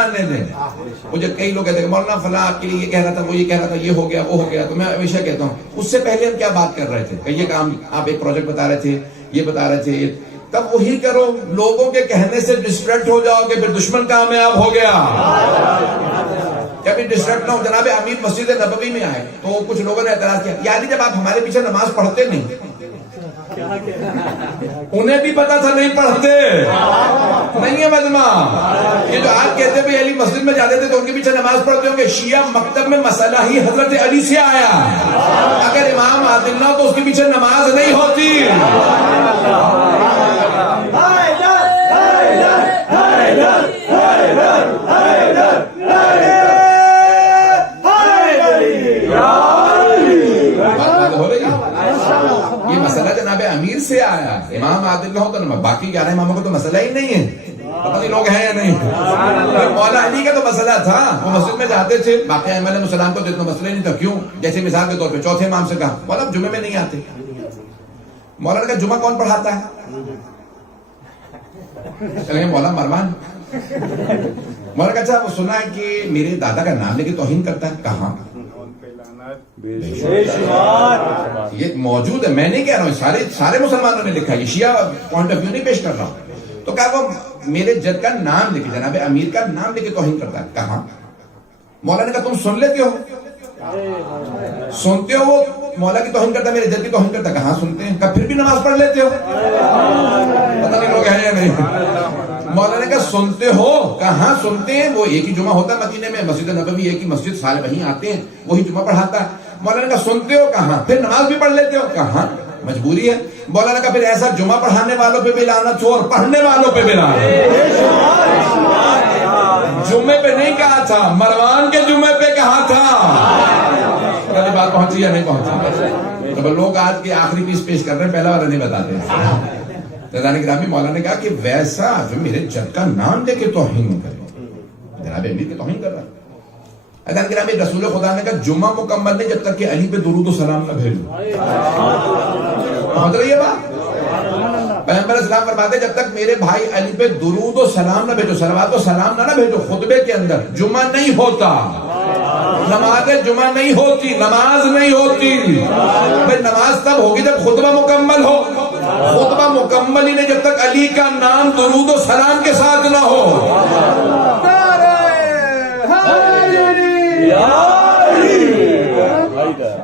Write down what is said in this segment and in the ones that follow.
آنے دیں. مجھے کئی لوگ کہتے ہیں مولانا فلاں آپ کے لیے یہ کہہ رہا تھا, وہ یہ کہہ رہا تھا, یہ ہو گیا وہ ہو گیا. تو میں ہمیشہ کہتا ہوں اس سے پہلے ہم کیا بات کر رہے تھے, کہ یہ کام آپ ایک پروجیکٹ بتا رہے تھے, یہ بتا رہے تھے, تب وہی کرو. لوگوں کے کہنے سے ڈسٹریکٹ ہو جاؤ گے پھر دشمن کامیاب ہو گیا. کبھی ڈسٹریکٹ نہ ہو. جناب امیر مسجد نبوی میں آئے تو کچھ لوگوں نے اعتراض کیا, یعنی جب آپ ہمارے پیچھے نماز پڑھتے نہیں, انہیں بھی پتا تھا نہیں پڑھتے نہیں ہے مجمع. یہ جو آپ کہتے ہیں علی مسجد میں جاتے تھے تو ان کے پیچھے نماز پڑھتے ہوں گے. شیعہ مکتب میں مسئلہ ہی حضرت علی سے آیا. اگر امام عادل نہ ہو تو اس کے پیچھے نماز نہیں ہوتی. یہ مسئلہ جناب امیر سے آیا, امام عادل نہ ہو تو باقی 11 اماموں کو تو مسئلہ ہی نہیں ہے. پتہ نہیں لوگ ہیں یا نہیں. مولا علی کا تو مسئلہ تھا, وہ مسجد میں جاتے تھے, باقی ائمہ علیہ السلام کو تو اتنا مسئلہ ہی نہیں تھا. کیوں؟ جیسے مثال کے طور پہ چوتھے امام سے کہا مولا آپ جمعے میں نہیں آتے. مولانا کا جمعہ کون پڑھاتا ہے؟ چلیں مولا مروان. مولانا کا اچھا وہ سنا ہے کہ میرے دادا کا نام لے کے توہین کرتا ہے. کہاں؟ یہ موجود ہے, میں نہیں کہہ رہا ہوں, سارے مسلمانوں نے لکھا ہے, یہ شیعہ پوائنٹ آف ویو نہیں پیش کر رہا ہوں. تو کہا وہ میرے جد کا نام لے کے, جناب امیر کا نام لے کے توہین کرتا ہے. کہاں؟ مولا نے کہا تم سن لیتے ہو, سنتے ہو وہ مولا کی توہین کرتا ہے, میرے جد کی توہین کرتا ہے. کہاں سنتے ہیں؟ کہا پھر بھی نماز پڑھ لیتے ہو. پتہ نہیں لوگ ہیں یا نہیں. مولا نے کہا سنتے ہو. کہاں سنتے ہیں؟ وہ ایک ہی جمعہ ہوتا ہے مدینے میں, مسجد نبوی ایک ہی مسجد, سارے وہیں آتے ہیں, وہی جمعہ پڑھاتا ہے. مولا نے کہا سنتے ہو. کہاں؟ پھر نماز بھی پڑھ لیتے ہو. کہاں؟ مجبوری ہے. مولا نے کہا پھر ایسا جمعہ پڑھانے والوں پہ بھی لعنت ہو اور پڑھنے والوں پہ بھی لعنت. جمعے پہ نہیں کہا تھا, مروان کے جمعے پہ کہا تھا. پتہ بات پہنچی یا نہیں پہنچی. تو لوگ آج کی آخری پیس پیش کر رہے ہیں, پہلا والا نہیں بتاتے. رضوان گرامی مولا نے کہا کہ ویسا جو میرے جد کا نام لے کے توہین کرے, جناب امیر کے توہین کر رہا ہے. رضوان گرامی رسول خدا نے کہا جمعہ مکمل نہیں جب تک کہ علی پہ درود و سلام نہ بھیجو. پہنچ رہی ہے بات. پیغمبر اسلام فرماتے جب تک میرے بھائی علی پہ درود و سلام نہ بھیجو, صلوات و سلام نہ بھیجو, خطبے کے اندر جمعہ نہیں ہوتا, نماز جمعہ نہیں ہوتی, نماز نہیں ہوتی. بھائی نماز تب ہوگی جب خطبہ مکمل ہو. خطبہ مکمل ہی نہیں جب تک علی کا نام درود و سلام کے ساتھ نہ ہو.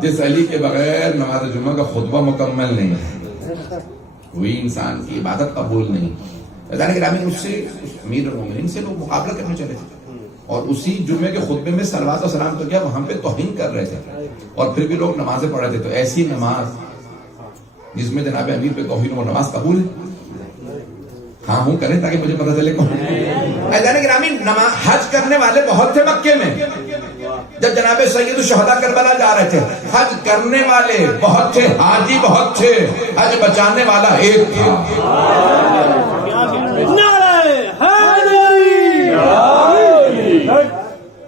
جس علی کے بغیر نماز جمعہ کا خطبہ مکمل نہیں ہے, کوئی انسان کی عبادت قبول نہیں. رضوان گرامی اس سے امیر المومنین سے لوگ مقابلہ کرنے چلے تھے, اور اسی جمعے کے خطبے میں صلوات و سلام تو کیا وہاں پہ توہین کر رہے تھے, اور پھر بھی لوگ نمازیں پڑھ رہے تھے. تو ایسی نماز جس میں جناب امیر پہ توہین, وہ نماز قبول ہے؟ ہاں ہوں کریں تاکہ مجھے پتہ چلے کون. رضوان گرامی حج کرنے والے بہت تھے مکے میں. جب جناب سید الشہداء کربلا جا رہے تھے, حج کرنے والے بہت تھے, حاجی بہت تھے, حج بچانے والا ایک تھا.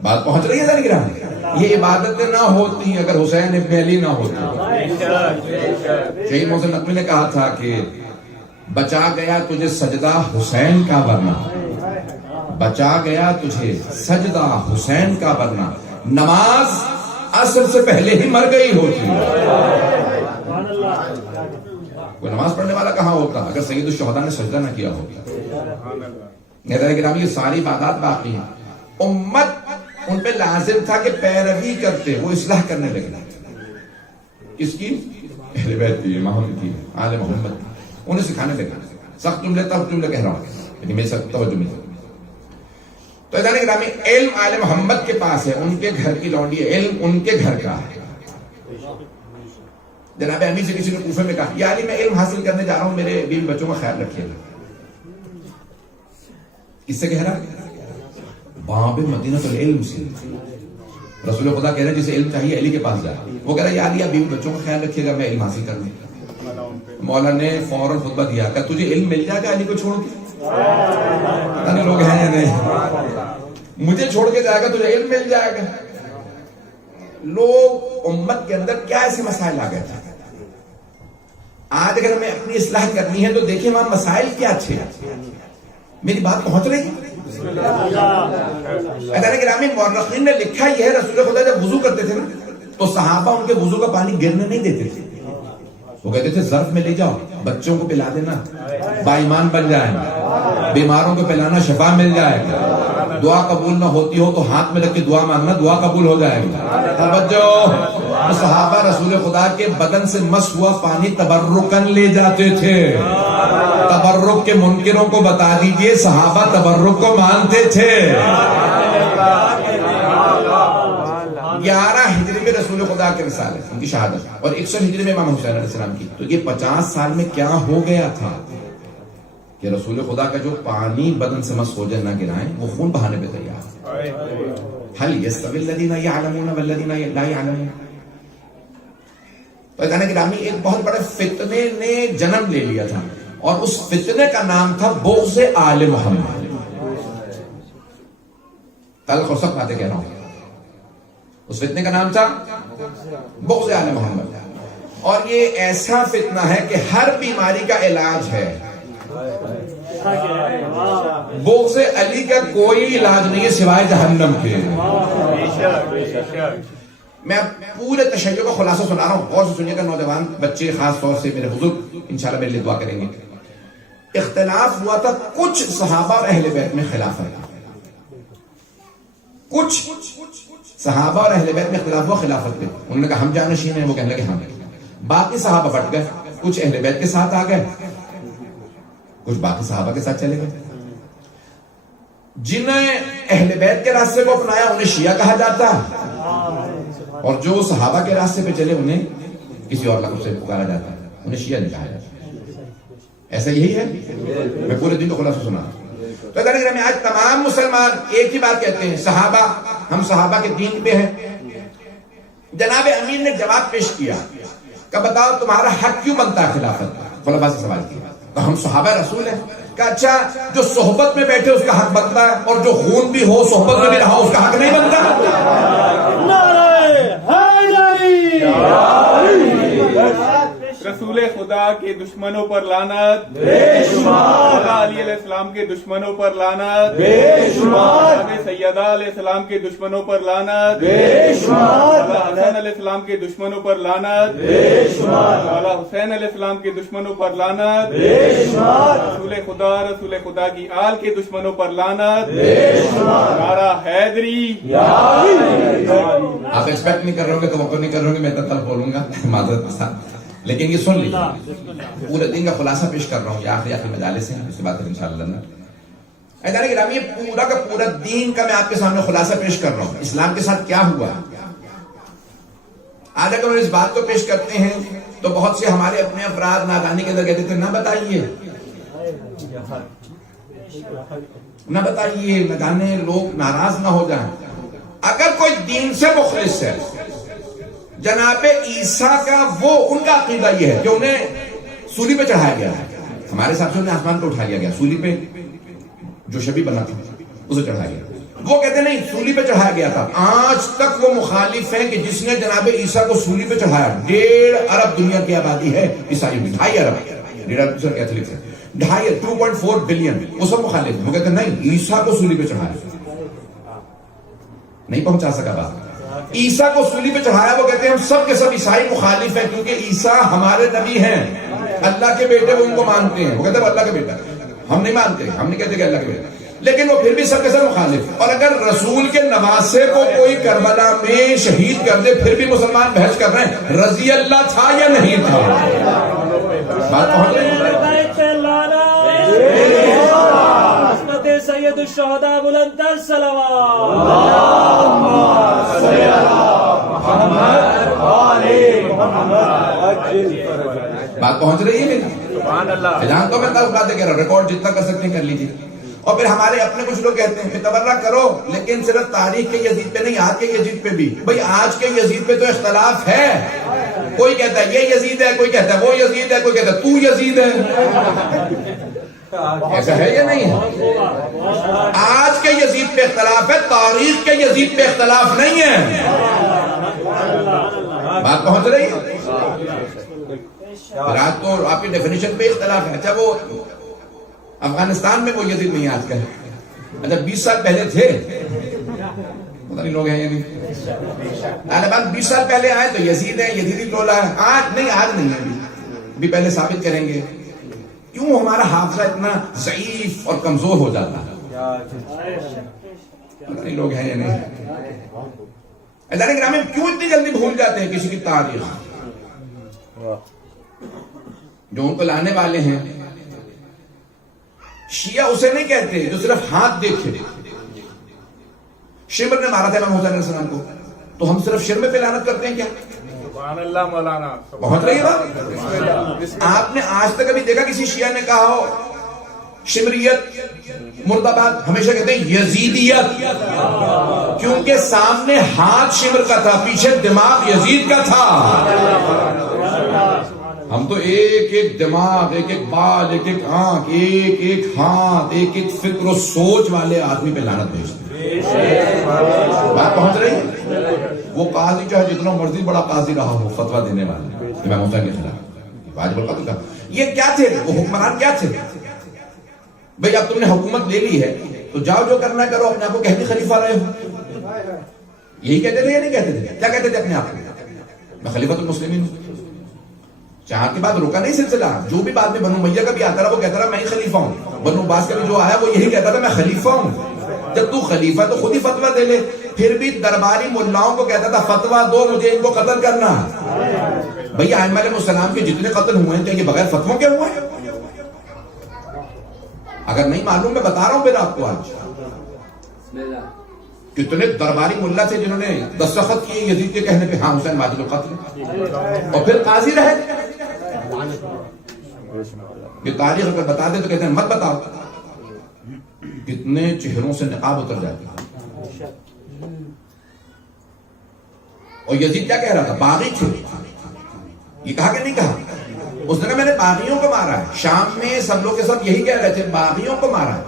بات پہنچ رہی ہے رضوان گرامی. یہ عبادتیں نہ ہوتی اگر حسین ابن علی نہ ہوتی. شہید محسن نقوی نے کہا تھا کہ بچا گیا تجھے سجدہ حسین کا ورنہ, بچا گیا تجھے سجدہ حسین کا ورنہ, نماز عصر سے پہلے ہی مر گئی ہوتی. کوئی نماز پڑھنے والا کہاں ہوتا اگر سید الشہداء نے سجدہ نہ کیا ہوتا. یہ ساری عبادات باقی ہیں. امت ان پہ لازم تھا کہ پیروی کرتے, وہ اصلاح کرنے لگے. کس کی؟ اہل بیت کی, امام کی, آل محمد کی. انہیں سکھانے لگے. سخت جملے تب جملے کہہ رہا ہوں, لیکن میری سخت توجہ نہیں. تو رضوان گرامی علم آل محمد کے پاس ہے, ان کے گھر کی لونڈی ہے, علم ان کے گھر کا ہے. جناب امیر سے کسی نے کوفے میں کہا یا علی میں علم حاصل کرنے جا رہا ہوں, میرے بیوی بچوں کا خیال رکھیے گا. کس سے کہہ رہا ہے؟ باب مدینہ العلم سے. رسول خدا کہہ رہے ہیں جسے علم چاہیے علی کے پاس جائے. وہ کہہ رہا ہے یا علی بیوی بچوں کا خیال رکھیے گا, میں علم حاصل کر لوں. مولا نے فوراً خطبہ دیا کہ تجھے علم مل جائے گا علی کو چھوڑ کے. پتہ نہیں لوگ ہیں یا نہیں. مجھے چھوڑ کے جائے گا تجھے علم مل جائے گا. لوگ امت کے اندر کیا ایسے مسائل آ گئے تھے. آج اگر ہمیں اپنی اصلاح کرنی ہے تو دیکھیں وہاں مسائل کیا اچھے. میری بات پہنچ رہی ہے. گرامی مورخین نے لکھا یہ ہے رسول خدا جب وضو کرتے تھے نا تو صحابہ ان کے وضو کا پانی گرنے نہیں دیتے تھے. وہ کہتے تھے ظرف میں لے جاؤ, بچوں کو پلا دینا, بائیمان بن جائیں, بیماروں کو پلانا, شفا مل جائے گا, دعا قبول نہ ہوتی ہو تو ہاتھ میں رکھ کے دعا مانگنا, دعا قبول ہو جائے گی. صحابہ رسول خدا کے بدن سے مس ہوا پانی تبرکن لے جاتے تھے. تبرک کے منکروں کو بتا دیجئے صحابہ تبرک کو مانتے تھے. 11 ہجری میں رسول خدا کے رسالت, ان کی شہادت, اور 61 ہجری میں امام حسین علیہ السلام کی. تو یہ 50 سال میں کیا ہو گیا تھا کہ رسول خدا کا جو پانی بدن سے مس ہو جائے نہ گرائیں, وہ خون بہانے پہ تیار. هل يستوي الذين يعلمون والذين لا يعلمون. تو گرامی ایک بہت بڑے فتنے نے جنم لے لیا تھا, اور اس فتنے کا نام تھا بغض آل محمد. تلخ اور سخت باتیں کہہ رہا ہوں. اس فتنے کا نام تھا بغض آل محمد, اور یہ ایسا فتنہ ہے کہ ہر بیماری کا علاج ہے. بغض علی کا کوئی علاج نہیں ہے سوائے جہنم کے. میں پورے تشیع کا خلاصہ سنا رہا ہوں, غور سے سنیے گا نوجوان بچے, خاص طور سے میرے بزرگ انشاءاللہ میرے لیے دعا کریں گے. اختلاف ہوا تھا کچھ صحابہ اور اہل بیت میں خلافت, کچھ صحابہ اور اہل بیت میں اختلاف ہوا خلافت پہ. انہوں نے کہا ہم جانشین ہیں, وہ کہنے لگے ہم. باقی صحابہ بٹ گئے, کچھ اہل بیت کے ساتھ آ گئے, کچھ باقی صحابہ کے ساتھ چلے گئے. جنہیں اہل بیت کے راستے کو اپنایا انہیں شیعہ کہا جاتا, اور جو صحابہ کے راستے پہ چلے انہیں کسی اور لقب سے پکارا جاتا ہے, انہیں شیعہ نہیں کہا جاتا. ایسا یہی ہے. میں پورے دن کو خلاصہ سنا. تو میں آج تمام مسلمان ایک ہی بات کہتے ہیں, صحابہ, ہم صحابہ کے دین پہ ہیں. جناب امیر نے جواب پیش کیا کہ بتاؤ تمہارا حق کیوں بنتا ہے خلافت. خلفاء سے سوال کیا تو ہم صحابہ رسول ہیں. کہ اچھا جو صحبت میں بیٹھے اس کا حق بنتا ہے, اور جو خون بھی ہو صحبت میں بھی رہا اس کا حق نہیں بنتا. رسول خدا کے دشمنوں پر لعنت, علی علیہ السلام کے دشمنوں پر لعنت, سیدہ علیہ السلام کے دشمنوں پر لعنت, حسین علیہ السلام کے دشمنوں پر لعنت, حسین علیہ السلام کے دشمنوں پر لعنت, رسول خدا کی آل کے دشمنوں پر لعنت. نعرہ حیدری. آپ ایکسپیکٹ نہیں کر رہے ہوں گے, توقع نہیں کر رہے ہوں گے میں تب بولوں گا معذرت کے ساتھ, لیکن یہ سن لیجیے. پورے دن کا خلاصہ پیش کر رہا ہوں, یہ آخری مجالس ہیں, اس کے بعد انشاءاللہ گرامی یہ پورا کا پورا دین کا میں آپ کے سامنے خلاصہ پیش کر رہا ہوں. اسلام کے ساتھ کیا ہوا آج اگر ہم اس بات کو پیش کرتے ہیں تو بہت سے ہمارے اپنے افراد نادانی کے اندر کہتے تھے نہ بتائیے, نہ بتائیے, نہ جانے لوگ ناراض نہ ہو جائیں. اگر کوئی دین سے مخلص ہے, جناب عیسیٰ کا وہ ان کا عقیدہ یہ ہے کہ انہیں سولی پہ چڑھایا گیا ہے. ہمارے حساب سے انہیں آسمان پہ اٹھا لیا گیا, سولی پہ جو شبی بنا تھا اسے چڑھایا گیا. وہ کہتے نہیں سولی پہ چڑھایا گیا تھا. آج تک وہ مخالف ہیں کہ جس نے جناب عیسیٰ کو سولی پہ چڑھایا. 1.5 ارب دنیا کی آبادی ہے عیسائی میں, 2.5 ارب, 2.4 بلین, وہ سب مخالف ہیں. وہ کہتے نہیں عیسیٰ کو سولی پہ چڑھایا, نہیں پہنچا سکا بات. عیسیٰ کو سولی پہ چڑھایا, وہ کہتے ہیں ہم سب کے سب عیسائی مخالف ہیں کیونکہ عیسیٰ ہمارے نبی ہیں, اللہ کے بیٹے, وہ ان کو مانتے ہیں. وہ کہتے ہیں اللہ کے بیٹا, ہم نہیں مانتے, ہم نہیں کہتے کہ اللہ کے بیٹا, لیکن وہ پھر بھی سب کے سب مخالف. اور اگر رسول کے نواسے کو کوئی کربلا میں شہید کر دے پھر بھی مسلمان بحث کر رہے ہیں رضی اللہ تھا یا نہیں تھا. بات پہنچ رہی ہے. سید الشہداء بلند الصلوات. بات پہنچ رہی ہے میری. جہاں تو میں کل باتیں کہہ رہا ہوں, ریکارڈ جتنا کر سکتے ہیں کر لیجیے. اور پھر ہمارے اپنے کچھ لوگ کہتے ہیں تبرہ کرو, لیکن صرف تاریخ کے یزید پہ نہیں, آج کے یزید پہ بھی. بھئی آج کے یزید پہ تو اختلاف ہے. کوئی کہتا ہے یہ یزید ہے, کوئی کہتا ہے وہ یزید ہے, کوئی کہتا ہے تو یزید ہے. ایسا ہے یا نہیں ہے؟ آج کے یزید پہ اختلاف ہے, تاریخ کے یزید پہ اختلاف نہیں ہے. بات پہنچ رہی ہے. رات کو آپ کی ڈیفینیشن پہ اختلاف ہے. اچھا وہ افغانستان میں وہ یزید نہیں آج کل, اچھا 20 سال پہلے تھے، پتہ نہیں لوگ ہیں یا نہیں. طالبان 20 سال پہلے آئے تو یزید ہے، یزیدی ٹولہ ہے. آج نہیں ہے بھی پہلے ثابت کریں گے. کیوں ہمارا حافظہ اتنا ضعیف اور کمزور ہو جاتا ہے؟ پتہ نہیں لوگ ہیں یا نہیں. اللہ گرامی کیوں اتنی جلدی بھول جاتے ہیں کسی کی تاریخ؟ جو ان کو لانے والے ہیں شیعہ اسے نہیں کہتے جو صرف ہاتھ دیکھے. شمر نے مارا تھا امام حسین علیہ السلام کو، تو ہم صرف شمر پہ لعنت کرتے ہیں کیا؟ سبحان اللہ مولانا. بہت رہی بات. آپ نے آج تک ابھی دیکھا کسی شیعہ نے کہا ہو شمریت مرد آباد؟ ہمیشہ کہتے ہیں یزیدیت، کیونکہ سامنے ہاتھ شمر کا تھا، پیچھے دماغ یزید کا تھا. ہم تو ایک ایک دماغ، ایک ایک بال، ایک ایک آنکھ، ایک ایک ہاتھ، ایک ایک فکر و سوچ والے آدمی پہ لعنت بھیجتے ہیں. بات پہنچ رہی ہے؟ وہ قاضی چاہے جتنا مرضی بڑا قاضی رہا ہو، فتویٰ دینے والے امام حسین کے خلاف واجب القتل کا. یہ کیا تھے؟ وہ حکمران کیا تھے؟ بھئی اب تم نے حکومت لے لی ہے تو جاؤ جو کرنا کرو، اپنے آپ کو کہتے خلیفہ رہے ہو. یہی کہتے تھے یا نہیں کہتے تھے؟ کیا کہتے تھے اپنے آپ کو؟ میں خلیفۃ المسلمین ہوں. جہاں کے بعد رکا نہیں سلسلہ. جو بھی بعد میں بنو امیہ کا بھی آتا رہا وہ کہتا رہا میں ہی خلیفہ ہوں. بنو عباس کا بھی جو آیا وہ یہی کہتا تھا میں خلیفہ ہوں. جب تو خلیفہ تو خود ہی فتویٰ دے لے. پھر بھی درباری ملاؤں کو کہتا تھا فتویٰ دو مجھے ان کو قتل کرنا. بھئی ائمہ علیہ السلام کے جتنے قتل ہوئے ہیں کیا یہ بغیر فتووں کے ہوئے ہیں؟ اگر نہیں معلوم میں بتا رہا ہوں پھر آپ کو. آج کتنے درباری ملا تھے جنہوں نے دستخط کیے یزید کے کہنے پہ ہاں حسین واجب القتل، اور پھر قاضی رہے. یہ تاریخ اگر بتا دے تو کہتے ہیں مت بتاؤ. کتنے چہروں سے نقاب اتر جاتی ہے. اور یزید کیا کہہ رہا تھا؟ باغی تھے. یہ کہا کہ نہیں کہا؟ اس نے کہا میں نے باغیوں کو مارا ہے. شام میں سب لوگ کے سب یہی کہہ رہے تھے باغیوں کو مارا ہے،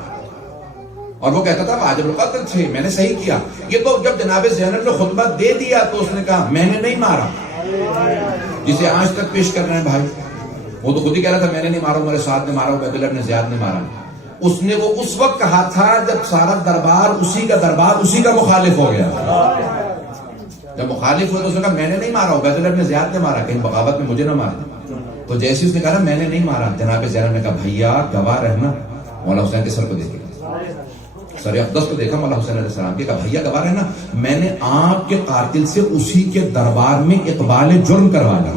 اور وہ کہتا تھا واجب القتل تھے، میں نے صحیح کیا. یہ تو جب جناب زینب نے خطبہ دے دیا تو اس نے کہا میں نے نہیں مارا. جسے آج تک پیش کر رہے ہیں بھائی، وہ تو خود ہی کہہ رہا تھا میں نے نہیں مارا، میرے ساتھ نے مارا، عبید اللہ بن زیاد نے مارا. اس نے وہ اس وقت کہا تھا جب سارا دربار اسی کا مخالف ہو گیا. جب مخالف ہوا تو اس نے کہا میں نے نہیں مارا، عبید اللہ بن زیاد نے مارا، کہیں بغاوت میں مجھے نہ مارا. تو جیسے اس نے کہا میں نے نہیں مارا، جناب زینب نے کہا بھیا گواہ رہنا. مولا حسین کے سر کو دیکھے، سر اقدس کو دیکھا مولا حسین علیہ السلام کے، کہا بھیا گواہ رہنا میں نے آپ کے قاتل سے اسی کے دربار میں اقبال جرم کروانا.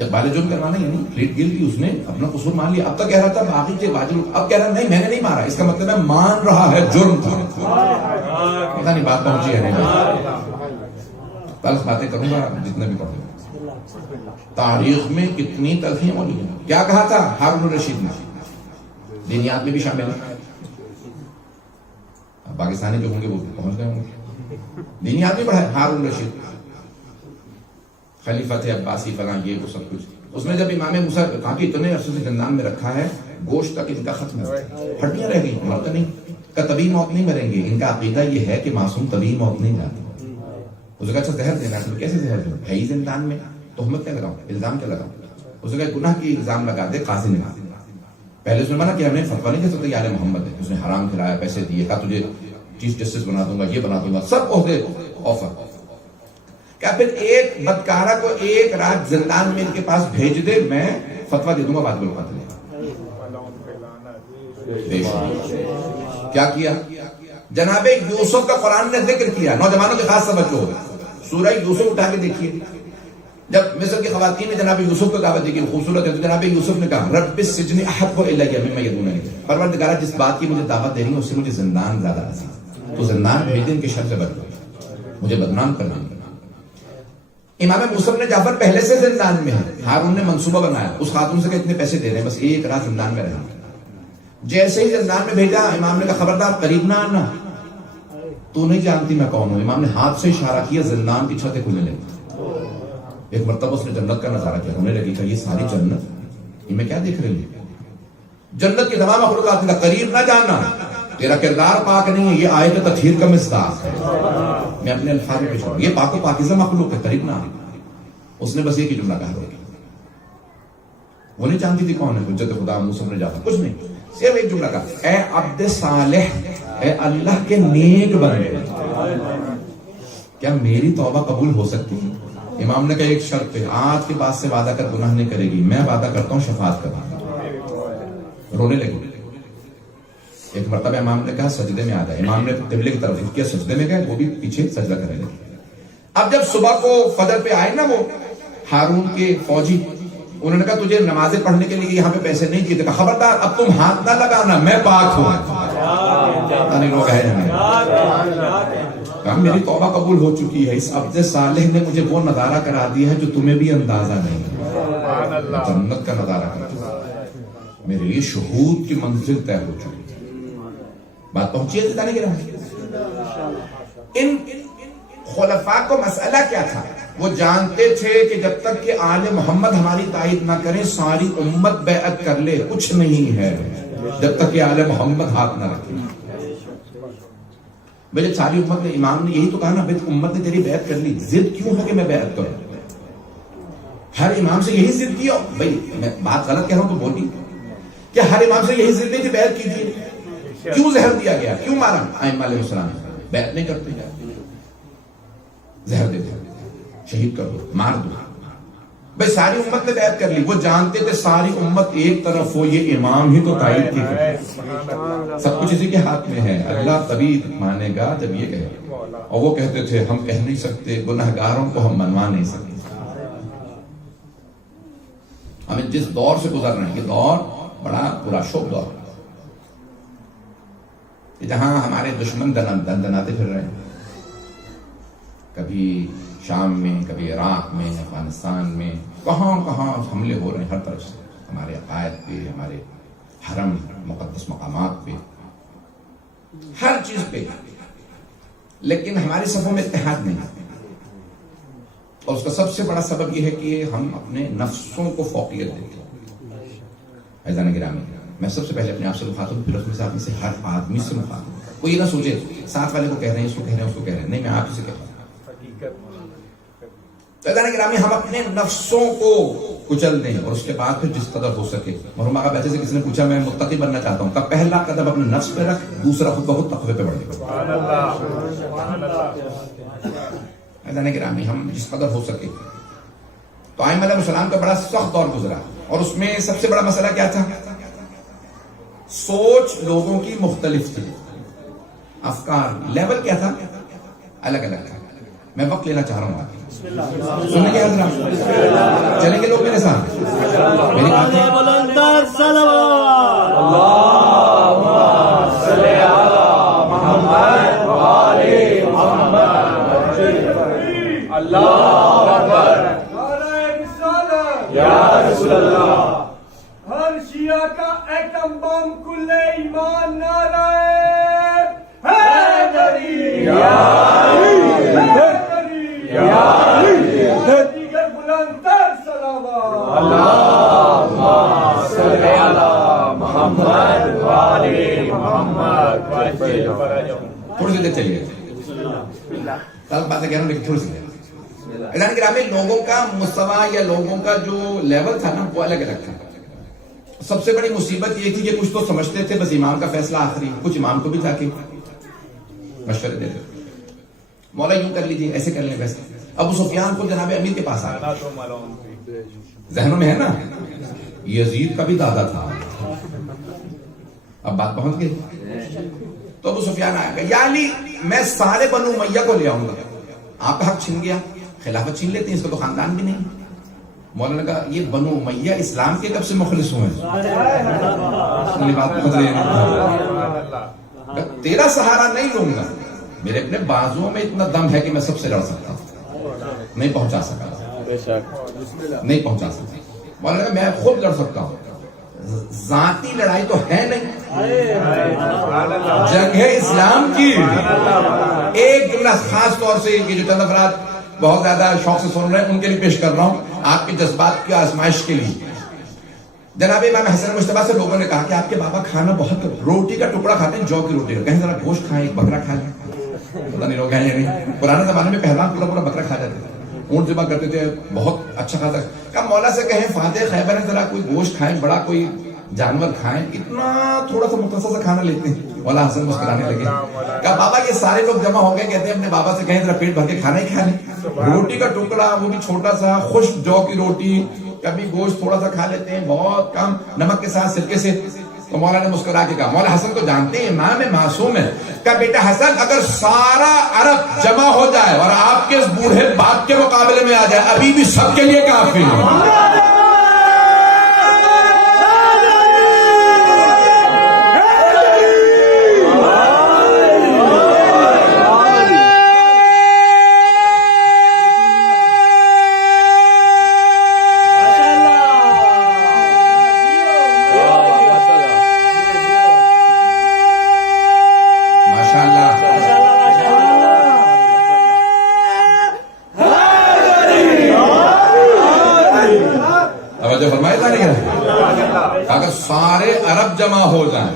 اقبال جرم کروانا یعنی پلیڈ گلٹی، اس نے اپنا قصور مان لیا. اب تک کہہ رہا تھا باقی تھے واجب، اب کہہ رہا نہیں میں نے نہیں مارا. اس کا مطلب ہے مان رہا ہے جرم تھا. پتہ نہیں بات پہنچی ہے نہیں. تلخ باتیں کروں گا جتنے بھی پڑھوں. تاریخ میں کتنی تلخیاں ہوئی ہیں. کیا کہا تھا ہارون الرشید نے؟ دینیات میں بھی شامل ہے. پاکستانی جو ہوں گے وہ پہنچ گئے ہوں گے. دینیات میں پڑھا ہے ہارون الرشید خلیفہ تھے عباسی فلاں یہ وہ سب کچھ. اس نے جب امام موسیٰ کہا کہ اتنے عرصے سے زندان میں رکھا ہے، گوشت تک ان کا ختم ہے، ہڈیاں رہ گئی، مرتے نہیں. کہ طبی موت نہیں مریں گے. ان کا عقیدہ یہ ہے کہ معصوم طبی موت نہیں جاتی. اس نے کہا اچھا زہر دینا ہے. کیسے زہر دینا ہے؟ ہی زندان میں تہمت کیا لگاؤں، الزام کیا لگاؤں؟ اس نے کہا گناہ کی الزام لگا دے قاضی نے. پہلے اس نے منع کیا، ہمیں فتویٰ نہیں دے سکتے یار محمد ہے. اس نے حرام کھلایا، پیسے دیے، کہا تجھے چیف جسٹس بنا دوں گا، یہ بنا دوں گا، سب عہدے آفر. کیا پھر ایک بدکارہ کو ایک رات زندان میں ان کے پاس بھیج دے، میں فتویٰ دے دوں گا واجب القتل. کیا کیا؟ جناب یوسف کا قرآن نے ذکر کیا. نوجوانوں کے خاص توجہ، سورہ یوسف اٹھا کے دیکھیے. جب مصر کی خواتین نے جناب یوسف کو دعوت دی کہ خوبصورت ہے، تو جناب یوسف نے کہا رب السجن احب الی مما یدعوننی، پروردگارہ جس بات کی مجھے دعوت دے رہی ہے اس سے مجھے زندان زیادہ عزیز. تو زندان بھیج دے، ان کے شر سے بچ، مجھے بدنام کرنا. امام مصعب نے جعفر پہلے سے زندان میں ہے، ہارون نے منصوبہ بنایا، اس خاتون سے کہ اتنے پیسے دے رہے ہیں بس ایک رات زندان میں رہنا. جیسے ہی زندان میں بھیجا، امام نے کہا خبردار قریب نہ آنا، تو نہیں جانتی میں کون ہوں. امام نے ہاتھ سے اشارہ کیا، زندان کی چھتیں کھلنے لگی. ایک مرتبہ اس نے جنت کا نظارہ کیا، ہونے لگی کہ یہ ساری جنت، میں کیا دیکھ رہی ہوں؟ جنت کی تمام مخلوقات کا قریب نہ جانا، تیرا کردار پاک نہیں ہے، یہ آیت تطہیر کا مصداق ہے. میں اپنے الفاظ میں چھوڑوں، یہ پاک و پاکیزہ مخلوق ہے، قریب نہ آنا. اس نے بس ایک ہی جملہ کہا. وہ نہیں جانتی تھی کون ہے حجت خدا موسیٰ نے جعفر، کچھ نہیں. صرف ایک جملہ کا، اے عبد صالح، اے اللہ کے نیک بندے، کیا میری توبہ قبول ہو سکتی ہے؟ امام نے کہا ایک شرط پہ، آج کے بعد سے وعدہ کر گناہ نہیں کرے گی، میں وعدہ کرتا ہوں شفاعت کروں. رونے لگے. ایک مرتبہ امام نے کہا سجدے میں آ جائے، امام نے قبلے کی طرف کیا، سجدے میں گئے، وہ بھی پیچھے سجدہ کرنے لگے. اب جب صبح کو فجر پہ آئے نا وہ ہارون کے فوجی، انہوں نے کہا تجھے نمازیں پڑھنے کے لیے یہاں پہ پیسے نہیں دیے، کہا خبردار اب تم ہاتھ نہ لگانا، میں پاک ہوں. لوگ ہے کہا میری توبہ قبول ہو چکی ہے، اس عبد صالح نے مجھے وہ نظارہ کرا دیا ہے جو تمہیں بھی اندازہ نہیں، جنت کا نظارہ کرا دیا، میرے لیے شہود کی منزل طے ہو چکی. بات پہنچی ہے جتانے کے رہا. ان خلفاء کو مسئلہ کیا تھا؟ وہ جانتے تھے کہ جب تک کہ آل محمد ہماری تائید نہ کریں ساری امت بیعت کر لے کچھ نہیں ہے، جب تک کہ آل محمد ہاتھ نہ رکھے. بھئی ساری امت نے، امام نے یہی تو کہا نا، بھئی امت نے تیری بیعت کر لی، ضد کیوں ہے کہ میں بیعت کروں؟ ہر امام سے یہی ضد کی ہو. بھئی میں بات غلط کہہ رہا ہوں تو بولی، کیا ہر امام سے یہی ضد نہیں تھی بیعت کیجیے؟ کیوں زہر دیا گیا؟ کیوں مارا ائمہ علیہ السلام؟ بیعت نہیں کرتے، زہر دے دو، شہید کر دو، مار دو. بھئی ساری امت نے بیعت کر لی، وہ جانتے تھے ساری امت ایک طرف ہو، یہ امام ہی تو تائید کی ہے، سب کچھ اسی کے ہاتھ میں ہے. اللہ تبھی مانے گا جب یہ کہے. اور وہ کہتے تھے ہم کہہ نہیں سکتے، گناہگاروں کو ہم منوا نہیں سکتے. ہمیں جس دور سے گزر رہے ہیں یہ دور بڑا برا شوق دور ہے، جہاں ہمارے دشمن دندناتے پھر رہے ہیں، کبھی شام میں، کبھی عراق میں، افغانستان میں، کہاں کہاں حملے ہو رہے ہیں ہر طرف سے، ہمارے عقائد پہ، ہمارے حرم مقدس مقامات پہ، ہر چیز پہ. لیکن ہمارے صفوں میں اتحاد نہیں، اور اس کا سب سے بڑا سبب یہ ہے کہ ہم اپنے نفسوں کو فوقیت دیتے ہیں. عزیزان گرامی، میں سب سے پہلے اپنے آپ سے مخاطب، پھر اس میں سے آپ میں سے ہر آدمی سے مخاطب. کوئی یہ نہ سوچے ساتھ والے کو کہہ رہے ہیں، اس کو کہہ رہے ہیں، اس کو کہہ رہے ہیں، نہیں، میں آپ سے کہہ رہا ہوں. تو عزیزان گرامی، ہم اپنے نفسوں کو کچل دیں، اور اس کے بعد پھر جس قدر ہو سکے. مرحوم آقا بیٹھے سے کسی نے پوچھا میں متقی بننا چاہتا ہوں، کہ پہلا قدم اپنے نفس پہ رکھ، دوسرا خود بخود تقوی پہ بڑھے. عزیزان گرامی، ہم جس قدر ہو سکے. تو ائمہ علیہ السلام کا بڑا سخت دور گزرا، اور اس میں سب سے بڑا مسئلہ کیا تھا؟ سوچ لوگوں کی مختلف تھی، افکار لیول کیا تھا؟ الگ الگ تھا. میں وقت لینا چاہ رہا ہوں، سننے کے حضرات چلیں گے لوگ میرے ساتھ؟ میری بات ہے. ہر شیعہ کا ایٹم بم کل ایمان نعرہ حیدری، دیگر بلند تر صلوات. اللہم صلی علی محمد و آل محمد. تھوڑی سی دیر چلیے، غلط باتیں کہہ رہا ہوں لیکن تھوڑی سی دیر. عزیزان گرامی، لوگوں کا مستویٰ یا لوگوں کا جو لیول تھا نا وہ الگ الگ تھا. سب سے بڑی مصیبت یہ تھی کہ کچھ تو سمجھتے تھے بس امام کا فیصلہ آخری، کچھ امام کو بھی جا کے مشورے دیتے، مولا یوں کر لیجیے، ایسے کر لیں، ویسے. ابو سفیان کو جناب امیر کے پاس آیا، ذہنوں میں ہے نا یزید کا بھی دادا تھا. اب بات پہنچ گئی. تو ابو سفیان آیا کہ یا علی، میں سارے بنو امیہ کو لے آؤں گا. آپ کا حق چھن گیا، خلافت چھین لیتے ہیں، اس کا تو خاندان بھی نہیں. مولانا نے کہا یہ بنو امیہ اسلام کے کب سے مخلص ہوئے ہیں؟ تیرا سہارا نہیں لوں گا، میرے اپنے بازوؤں میں اتنا دم ہے کہ میں سب سے لڑ سکتا ہوں. نہیں پہنچا سکا، نہیں پہنچا سکتا. مولانا نے کہا میں خود لڑ سکتا ہوں، ذاتی لڑائی تو ہے نہیں، جنگ ہے اسلام کی. ایک جملہ خاص طور سے یہ جو چند افراد بہت زیادہ شوق سے سن رہے ہیں ان کے لیے پیش کر رہا ہوں، آپ کے جذبات کی آزمائش کے لیے. جناب امام حسن مجتبیٰ سے لوگوں نے کہا کہ آپ کے بابا کھانا بہت روٹی کا ٹکڑا کھاتے ہیں، جو کی روٹی، کہیں ذرا گوشت کھائیں، ایک بکرا کھا لیں. پتہ نہیں لوگ ہیں یا نہیں. پرانے زمانے میں پہلوان پورا پورا بکرا کھا جاتے تھے، اونٹ ذبح کرتے تھے، بہت اچھا خاصا. کہا مولا سے کہیں فاتح خیبر ہے ذرا کوئی گوشت کھائیں، بڑا کوئی جانور کھائیں، اتنا تھوڑا سا مختصر سا کھانا لیتے ہیں. مولا حسن مسکرانے لگے. کہا بابا یہ سارے لوگ جمع ہو گئے، کہتے ہیں اپنے بابا سے کہیں ذرا پیٹ بھر کے کھانا ہی کھا لیں. روٹی کا ٹکڑا، وہ بھی چھوٹا سا، خشک جو کی روٹی، کبھی گوشت تھوڑا سا کھا لیتے ہیں، بہت کم، نمک کے ساتھ سرکے سے. تو مولا نے مسکرا کے کہا، مولا حسن تو جانتے ہیں امام معصوم ہے. کہا بیٹا حسن اگر سارا عرب جمع ہو جائے اور آپ کے اس بوڑھے باپ کے مقابلے میں آ جائے، ابھی بھی سب کے لیے کافی ہے. اگر سارے عرب جمع ہو جائیں،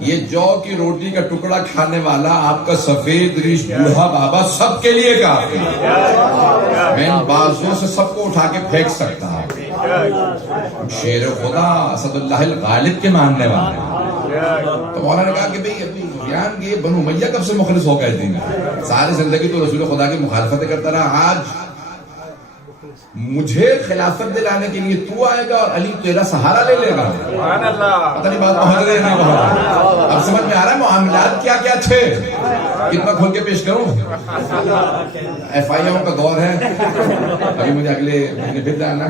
یہ جو کی روٹی کا ٹکڑا کھانے والا آپ کا سفید ریش بوڑھا بابا سب کے لیے کافی ہے. میں ان بازوں سے سب کو اٹھا کے پھینک سکتا ہوں. شیر خدا اسد اللہ الغالب کے ماننے والے ہیں. تو مولانا نے کہا کہ بھئی ابھی سفیان یہ بنو امیہ کب سے مخلص ہو گئے دین؟ ساری زندگی تو رسول خدا کی مخالفتیں کرتا رہا. آج مجھے خلافت دلانے کے لیے تو آئے گا اور علی تیرا سہارا لے لے گا. پتہ نہیں بات پہنچ رہی ہے نہیں پہنچ. اب سمجھ میں آ رہا ہے معاملات کیا کیا تھے. کتنا کھول کے پیش کروں؟ ایف آئی ایم کا دور ہے، ابھی مجھے اگلے مہینے پھر جانا.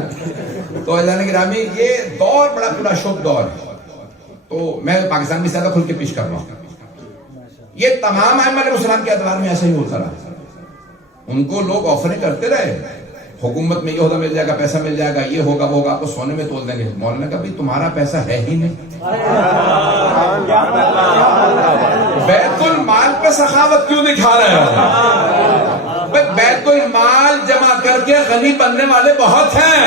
تو عزیزان گرامی یہ دور بڑا بڑا شوق دور ہے. تو میں پاکستان میں زیادہ کھل کے پیش کر رہا ہوں. یہ تمام ائمہ علیہ السلام کے اعتبار میں ایسا ہی ہوتا رہا. ان کو لوگ آفریں کرتے رہے، حکومت میں یہ ہوگا مل جائے گا، پیسہ مل جائے گا، یہ ہوگا وہ ہوگا، آپ کو سونے میں تول دیں گے. مولانا نے کہا بھائی تمہارا پیسہ ہے ہی نہیں. بیت المال پہ سخاوت کیوں دکھا رہے ہو؟ بیت المال جمع کر کے غنی بننے والے بہت ہیں،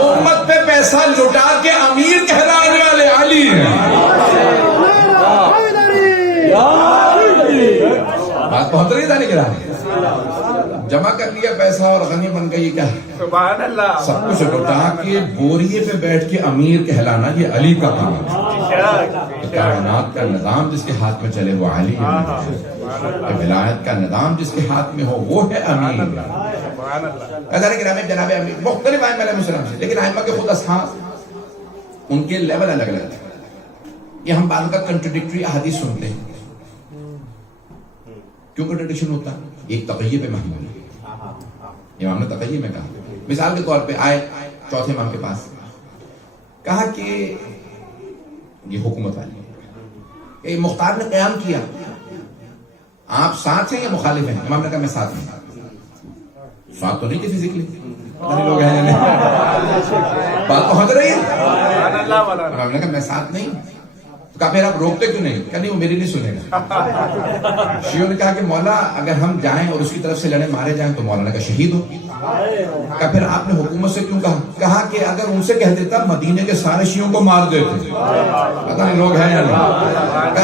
امت پہ پیسہ لٹا کے امیر کہلانے والے علی ہیں. بات پہنچ رہی تھا نہیں گرامی؟ جمع کر لیا پیسہ اور غنی بن گئی. کیا سبحان اللہ، سب کچھ لٹا کے بوریے پہ بیٹھ کے امیر کہلانا یہ علی کا کام ہے. کائنات کا نظام جس کے ہاتھ میں چلے وہ علی ہے. ولایت کا نظام جس کے ہاتھ میں ہو وہ ہے امیر. جناب امیر مختلف ائمہ علیہ السلام سے، لیکن ائمہ کے خود اصحاب ان کے لیول الگ الگ تھے. یہ ہم بعض کا کنٹرڈکٹری احادیث سنتے ہیں. کیوں کنٹرڈکشن ہوتا ہے؟ ایک تقیہ پہ محمول ہے. امام نے تقیہ میں کہا، مثال کے طور پہ آئے چوتھے امام کے پاس، کہا کہ یہ حکومت والی کہ مختار نے قیام کیا، آپ ساتھ ہیں یا مخالف ہیں؟ امام نے کہا میں ساتھ ہوں. ساتھ تو نہیں کہ فزیکلی لوگ ہیں بات پہنچ رہی ہے. امام نے کہا میں ساتھ نہیں. کہا پھر آپ روکتے کیوں نہیں؟ کہا نہیں وہ میری نہیں سنے گا. شیعوں نے کہا کہ مولا اگر ہم جائیں اور اس کی طرف سے لڑے مارے جائیں تو مولانا کا شہید ہو. کہا پھر آپ نے حکومت سے کیوں کہا؟ کہا کہ اگر ان سے کہہ دیتا مدینے کے سارے شیعوں کو مار دیتے. پتہ نہیں لوگ ہیں یا نہیں.